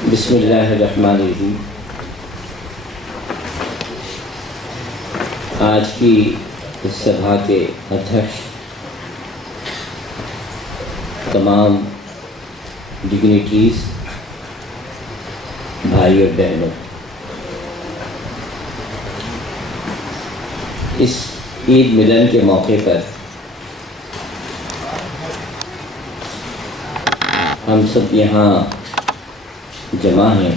بسم اللہ الرحمن الرحیم۔ آج کی اس سبھا کے ادھیکش، تمام ڈگنیٹریز، بھائی اور بہنوں، اس عید ملن کے موقع پر ہم سب یہاں جمع ہیں۔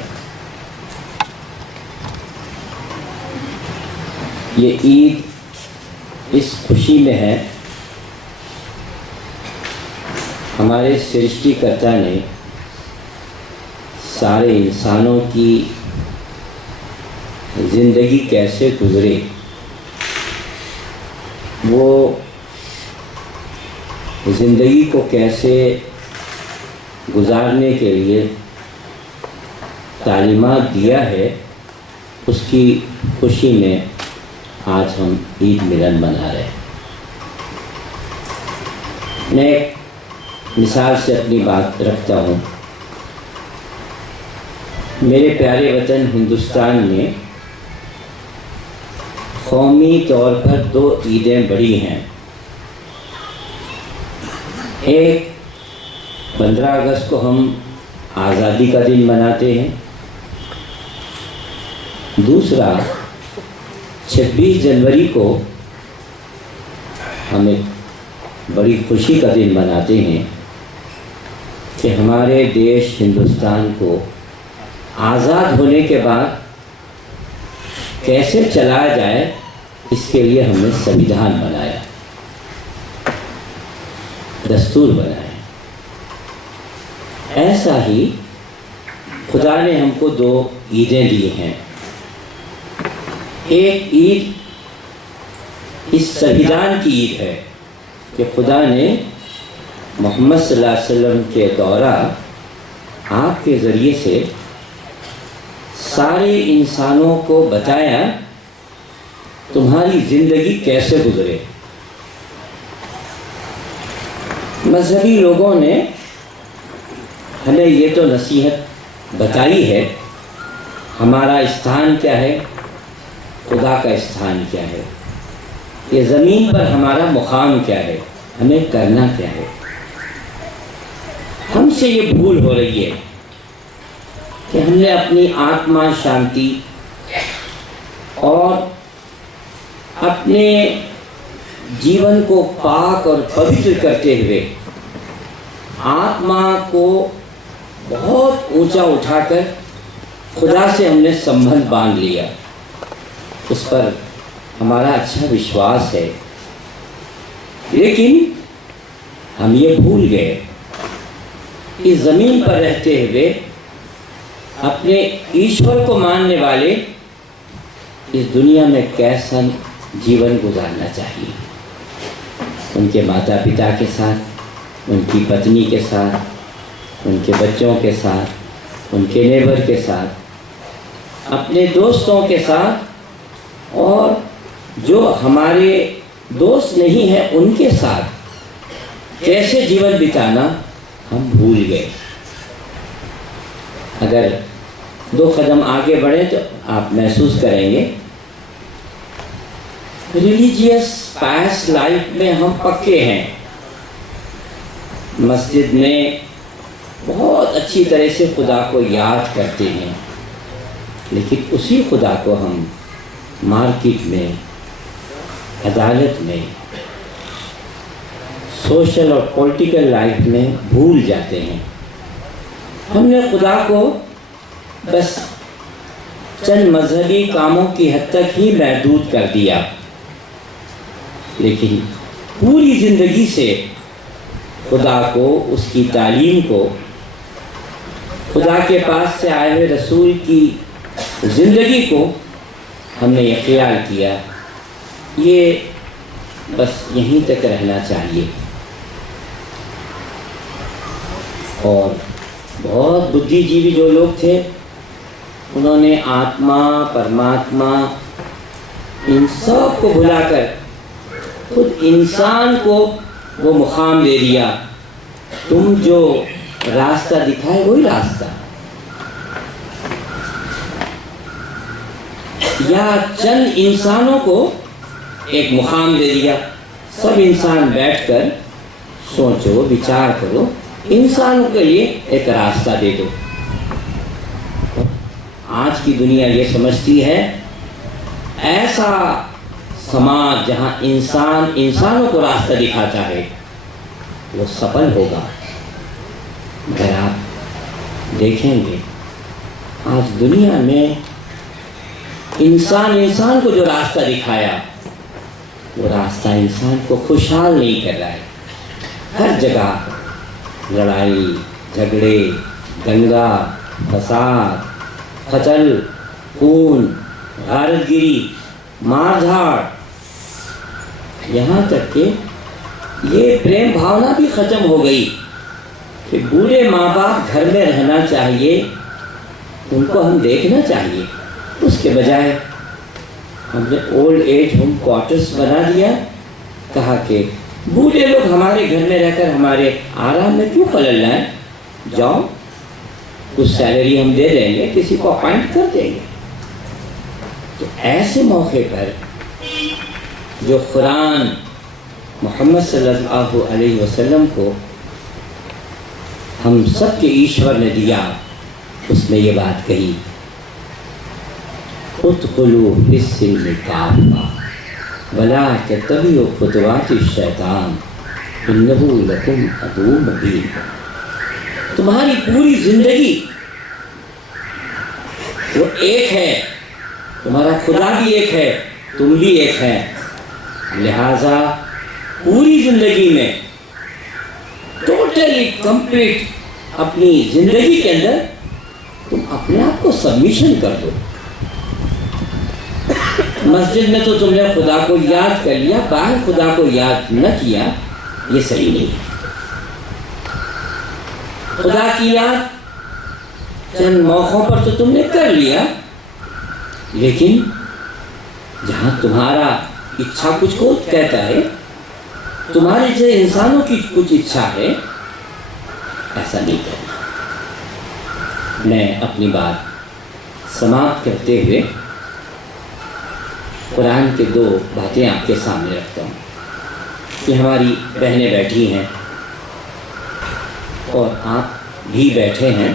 یہ عید اس خوشی میں ہے، ہمارے سرشٹی کرتا نے سارے انسانوں کی زندگی کیسے گزرے، وہ زندگی کو کیسے گزارنے کے لیے تعلیمات دیا ہے، اس کی خوشی میں آج ہم عید ملن منا رہے ہیں۔ میں ایک مثال سے اپنی بات رکھتا ہوں۔ میرے پیارے وطن ہندوستان میں قومی طور پر 2 عیدیں بڑی ہیں۔ ایک 15 اگست کو ہم آزادی کا دن مناتے ہیں، دوسرا 26 جنوری کو ہم ایک بڑی خوشی کا دن مناتے ہیں کہ ہمارے دیش ہندوستان کو آزاد ہونے کے بعد کیسے چلایا جائے، اس کے لیے ہم نے سنویدھان بنایا، دستور بنایا۔ ایسا ہی خدا نے ہم کو 2 عیدیں دی ہیں۔ ایک عید اس سنویدھان کی عید ہے کہ خدا نے محمد صلی اللہ علیہ وسلم کے دورہ آپ کے ذریعے سے سارے انسانوں کو بتایا تمہاری زندگی کیسے گزرے۔ مذہبی لوگوں نے ہمیں یہ تو نصیحت بتائی ہے، ہمارا استھان کیا ہے، خدا کا استھان کیا ہے، یہ زمین پر ہمارا مقام کیا ہے، ہمیں کرنا کیا ہے۔ ہم سے یہ بھول ہو رہی ہے کہ ہم نے اپنی آتما شانتی اور اپنے جیون کو پاک اور پوتر کرتے ہوئے آتما کو بہت اونچا اٹھا کر خدا سے ہم نے سمبندھ باندھ لیا، اس پر ہمارا اچھا وشواس ہے، لیکن ہم یہ بھول گئے کہ زمین پر رہتے ہوئے اپنے ایشور کو ماننے والے اس دنیا میں کیسا جیون گزارنا چاہیے، ان کے ماتا پتا کے ساتھ، ان کی پتنی کے ساتھ، ان کے بچوں کے ساتھ، ان کے نیبر کے ساتھ، اپنے دوستوں کے ساتھ، اور جو ہمارے دوست نہیں ہیں ان کے ساتھ کیسے جیون بتانا ہم بھول گئے۔ اگر 2 قدم آگے بڑھیں تو آپ محسوس کریں گے ریلیجیس پائس لائف میں ہم پکے ہیں، مسجد میں بہت اچھی طرح سے خدا کو یاد کرتے ہیں، لیکن اسی خدا کو ہم مارکیٹ میں، عدالت میں، سوشل اور پولیٹیکل لائف میں بھول جاتے ہیں۔ ہم نے خدا کو بس چند مذہبی کاموں کی حد تک ہی محدود کر دیا، لیکن پوری زندگی سے خدا کو، اس کی تعلیم کو، خدا کے پاس سے آئے ہوئے رسول کی زندگی کو ہم نے یہ خیال کیا یہ بس یہیں تک رہنا چاہیے۔ اور بہت بدھی جیوی جو لوگ تھے، انہوں نے آتما، پرماتما، ان سب کو بھلا کر خود انسان کو وہ مقام دے دیا، تم جو راستہ دکھائے وہی راستہ، یا چند انسانوں کو ایک مقام دے دیا، سب انسان بیٹھ کر سوچو وچار کرو، انسانوں کے لیے ایک راستہ دے دو۔ آج کی دنیا یہ سمجھتی ہے ایسا سماج جہاں انسان انسانوں کو راستہ دکھاتا ہے وہ سفل ہوگا۔ اگر آپ دیکھیں گے آج دنیا میں انسان انسان کو جو راستہ دکھایا وہ راستہ انسان کو خوشحال نہیں کر رہا ہے۔ ہر جگہ لڑائی جھگڑے، دنگا فساد، قتل، خون، غارت گیری، مار دھاڑ، یہاں تک کہ یہ پریم بھاونا بھی ختم ہو گئی کہ بوڑھے ماں باپ گھر میں رہنا چاہیے، ان کو ہم دیکھنا چاہیے، اس کے بجائے ہم نے اولڈ ایج ہوم کوارٹرز بنا دیا۔ کہا کہ بوڑھے لوگ ہمارے گھر میں رہ کر ہمارے آرام میں کیوں خلل لائیں، جاؤ کچھ سیلری ہم دے دیں گے، کسی کو اپائنٹ کر دیں گے۔ تو ایسے موقع پر جو قرآن محمد صلی اللہ علیہ وسلم کو ہم سب کے ایشور نے دیا، اس میں یہ بات کہی، ادخلوا فی السلم کافہ ولا تتبعوا خطوات الشیطان انہ لکم عدو مبین۔ تمہاری پوری زندگی وہ ایک ہے، تمہارا خدا بھی ایک ہے، تم بھی ایک ہے، لہذا پوری زندگی میں ٹوٹلی کمپلیٹ اپنی زندگی کے اندر تم اپنے آپ کو سبمیشن کر دو۔ مسجد میں تو تم نے خدا کو یاد کر لیا، باہر خدا کو یاد نہ کیا، یہ صحیح نہیں ہے۔ خدا کی یاد چند موقعوں پر تو تم نے کر لیا، لیکن جہاں تمہارا اچھا کچھ کو کہتا ہے، تمہارے جیسے انسانوں کی کچھ اچھا ہے، ایسا نہیں کرنا۔ میں اپنی بات سماپت کرتے ہوئے قرآن کے دو باتیں آپ کے سامنے رکھتا ہوں کہ ہماری بہنیں بیٹھی ہیں اور آپ بھی بیٹھے ہیں۔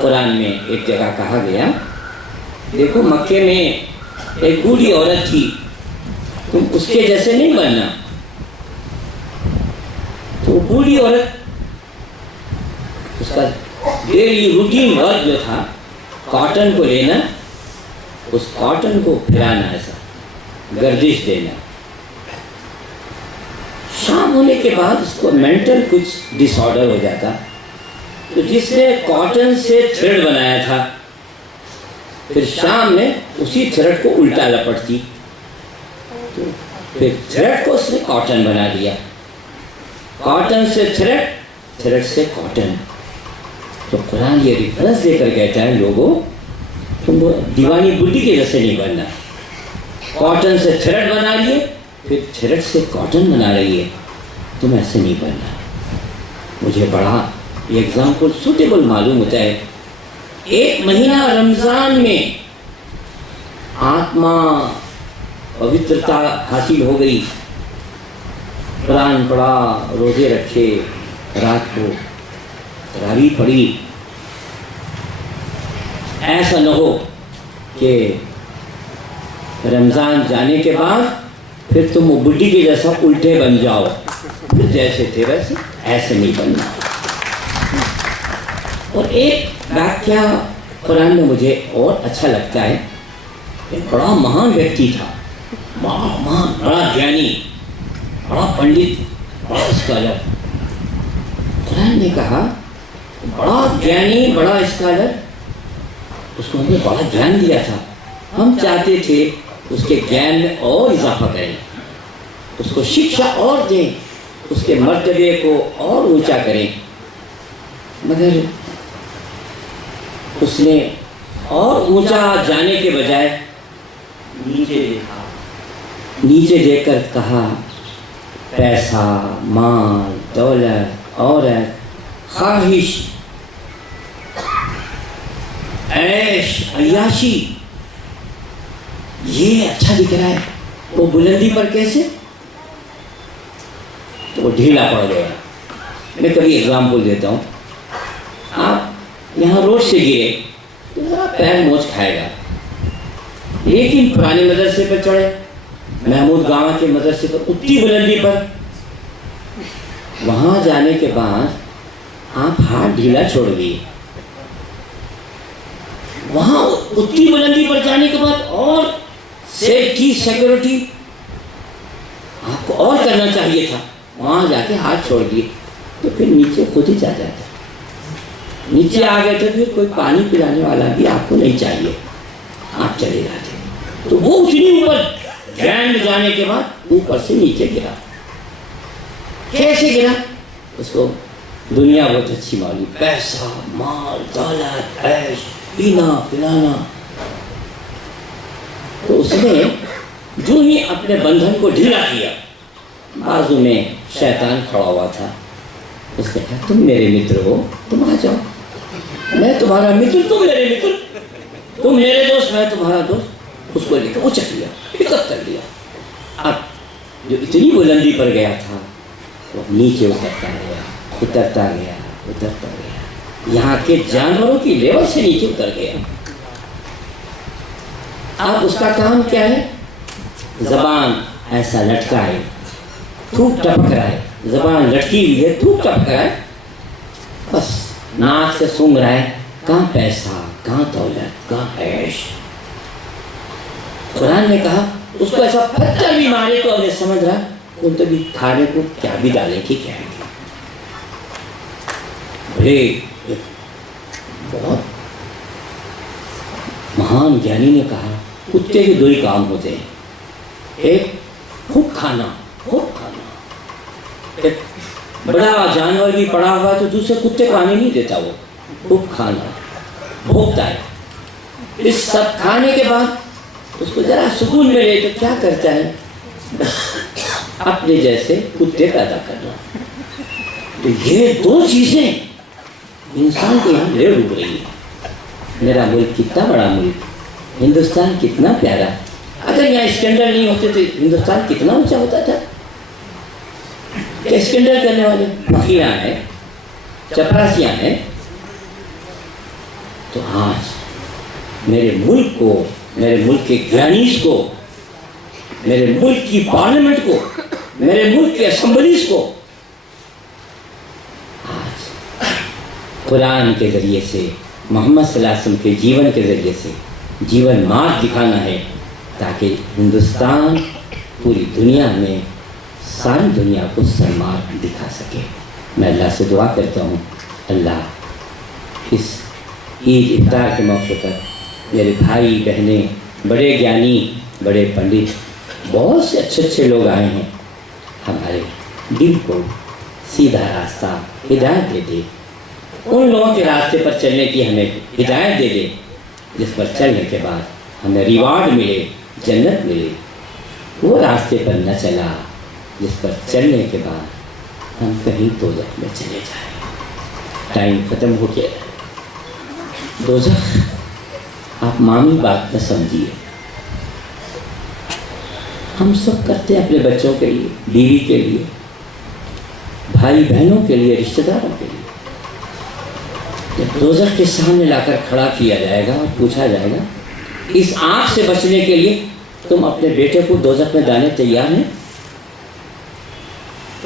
قرآن میں ایک جگہ کہا گیا، دیکھو مکے میں ایک بوڑھی عورت تھی، تم اس کے جیسے نہیں بننا۔ تو بوڑھی عورت، اس کا ڈیلی روٹین ورک جو تھا کاٹن کو لینا، اس کاٹن کو پھیلانا، ایسا گردش دینا۔ شام ہونے کے بعد اس کو مینٹل کچھ ڈس آرڈر ہو جاتا، تو جس نے کاٹن سے تھریڈ بنایا تھا پھر شام میں اسی تھریڈ کو الٹا لپٹتی، تو پھر تھریڈ کو اس نے کاٹن بنا دیا، کاٹن سے تھریڈ، تھریڈ سے کاٹن۔ تو قرآن یہ ریفرنس دے کر کہتا ہے، لوگوں تم وہ دیوانی بڈھی کے جیسے نہیں بننا، کاٹن سے تھریڈ بنا لیے پھر تھریڈ سے کاٹن بنا رہی ہے، تم ایسے نہیں بننا۔ مجھے بڑا یہ ایگزامپل سوٹیبل معلوم ہوتا ہے۔ ایک مہینہ رمضان میں آتما پوترتا حاصل ہو گئی، قرآن پڑھا، روزے رکھے، رات کو تراویح پڑھی۔ ایسا نہ ہو کہ رمضان جانے کے بعد پھر تم وہ بڈھی کے جیسا الٹے بن جاؤ، جیسے تھے ویسے، ایسے نہیں بننا۔ اور ایک واقعہ قرآن میں مجھے اور اچھا لگتا ہے، ایک بڑا مہان ویکتی تھا، بڑا گیانی، بڑا پنڈت، بڑا اسکالر۔ قرآن نے کہا بڑا گیانی، بڑا اسکالر، اس کو ہم نے بڑا گیان دیا تھا، ہم چاہتے تھے اس کے گیان میں اور اضافہ کریں، اس کو شکشا اور دیں، اس کے مرتبے کو اور اونچا کریں، مگر اس نے اور اونچا جانے کے بجائے نیچے دیکھا، نیچے دیکھ کر کہا پیسہ، مال، دولت، عورت، خواہش، عیش، عیاشی، یہ اچھا دکھ رہا ہے، وہ بلندی پر کیسے؟ تو وہ ڈھیلا پڑ گیا۔ میں کبھی ایگزامپل دیتا ہوں، آپ یہاں روڈ سے گرے تو ذرا پیر موچ کھائے گا، لیکن پرانے مدرسے پر چڑھے، محمود گاواں کے مدرسے پر، اتنی بلندی پر، وہاں جانے کے بعد آپ ہاتھ ڈھیلا چھوڑ گئے، وہاں اتنی بلندی پر جانے کے بعد اور سیفٹی سیکورٹی آپ کو اور کرنا چاہیے تھا، وہاں جا کے ہاتھ چھوڑ دیے تو پھر نیچے خود ہی جا جاتا، نیچے آ گئے تو پھر کوئی پانی پلانے والا بھی آپ کو نہیں چاہیے، آپ چلے جاتے۔ تو وہ اتنی اوپر گرینڈ جانے کے بعد اوپر سے نیچے گرا، کیسے گرا؟ اس کو دنیا بہت اچھی معلوم، پیسہ، مال، دولت، عیش، پینا پلانا۔ تو اس نے جو ہی اپنے بندھن کو ڈھیلا کیا، بازو میں شیطان کھڑا ہوا تھا، اس نے کہا تم میرے متر ہو، تم آ جاؤ، میں تمہارا متر، تم میرے متر، تم میرے دوست، میں تمہارا دوست۔ اس کو لے کے اچک لیا، پک اپ کر لیا۔ اب جو اتنی بلندی پر گیا تھا وہ نیچے اترتا گیا، اترتا گیا، اترتا گیا، یہاں کے جانوروں کی لیول سے نیچے اتر گیا۔ اب اس کا کام کیا ہے؟ زبان ایسا لٹکا ہے، تھوک ٹپک رہا ہے، زبان لٹکی ہوئی ہے، تھوک ٹپک رہا ہے، بس ناک سے سونگ رہا ہے، کہاں پیسہ، کہاں دولت، کہاں عیش۔ قرآن نے کہا اس کو ایسا پتھر بھی مارے تو انہیں سمجھ رہا وہ تو بھی کھانے کو کیا بھی ڈالے کی کیا ہے۔ بہت مہان گیانی نے کہا کتے کے دو ہی کام ہوتے ہیں، ایک خوب کھانا، خوب کھانا، ایک بڑا جانور بھی پڑا ہوا تو دوسرے کتے کو آنے نہیں دیتا، وہ خوب کھانا بھوکتا ہے۔ اس سب کھانے کے بعد اس کو ذرا سکون ملے تو کیا کرتا ہے؟ اپنے جیسے کتے پیدا کرنا۔ تو یہ دو چیزیں انسان کو یہاں لے ڈوب رہی ہے۔ میرا ملک کتنا بڑا ملک، ہندوستان کتنا پیارا، اگر یہاں اسکینڈل نہیں ہوتے تو ہندوستان کتنا اونچا ہوتا تھا۔ اسکینڈل کرنے والے فقیراں ہیں، چپراسیاں ہیں، تو آج میرے ملک کو، میرے ملک کے گیانیز کو، میرے ملک کی پارلیمنٹ کو، میرے ملک کے اسمبلیز کو آج قرآن کے ذریعے سے، محمد صلی اللہ علیہ وسلم کے جیون کے ذریعے سے جیون مارگ دکھانا ہے، تاکہ ہندوستان پوری دنیا میں ساری دنیا کو سنمارگ دکھا سکے۔ میں اللہ سے دعا کرتا ہوں اللہ اس عید افطار کے موقع پر میرے بھائی بہنیں، بڑے گیانی، بڑے پنڈت، بہت سے اچھے اچھے لوگ آئے ہیں، ہمارے دل کو سیدھا راستہ ہدایت دے دے، ان لوگوں کے راستے پر چلنے کی ہمیں ہدایت دے دے جس پر چلنے کے بعد ہمیں ریوارڈ ملے، جنت ملے۔ وہ راستے پر نہ چلا جس پر چلنے کے بعد ہم کہیں دوزخ میں چلے جائیں۔ ٹائم ختم ہو گیا۔ دوزخ آپ معمولی بات نہ سمجھیے، ہم سب کرتے ہیں اپنے بچوں کے لیے، بیوی کے لیے، بھائی بہنوں کے لیے، رشتہ داروں کے لیے۔ جب دوزخ کے سامنے لا کر کھڑا کیا جائے گا اور پوچھا جائے گا اس آگ سے بچنے کے لیے تم اپنے بیٹے کو دوزخ میں ڈالنے تیار ہیں؟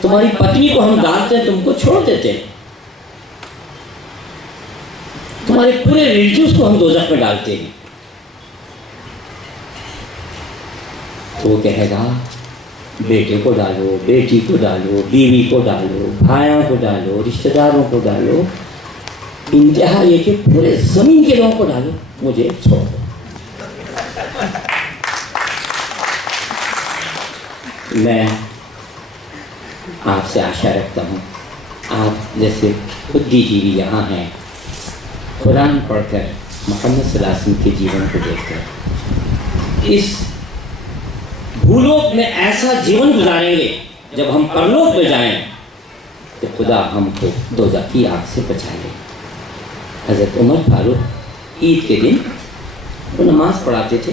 تمہاری پتنی کو ہم ڈالتے ہیں، تم کو چھوڑ دیتے ہیں، تمہارے پورے ریلیٹیوز کو ہم دوزخ میں ڈالتے ہیں، تو وہ کہے گا بیٹے کو ڈالو، بیٹی کو ڈالو، بیوی کو ڈالو، بھائیوں کو ڈالو، رشتہ داروں کو ڈالو، انتہا یہ کہ پورے زمین کے لوگوں کو ڈالو، مجھے چھوڑ دو۔ میں آپ سے آشا رکھتا ہوں آپ جیسے خودی جیوی یہاں ہیں، قرآن پڑھ کر، محمد صلی اللہ علیہ وسلم کے جیون کو دیکھ کر اس بھولوک میں ایسا جیون گزاریں گے، جب ہم پرلوک میں جائیں تو خدا ہم کو دوزخ کی آگ سے بچا لے۔ حضرت عمر فاروق عید کے دن وہ نماز پڑھاتے تھے،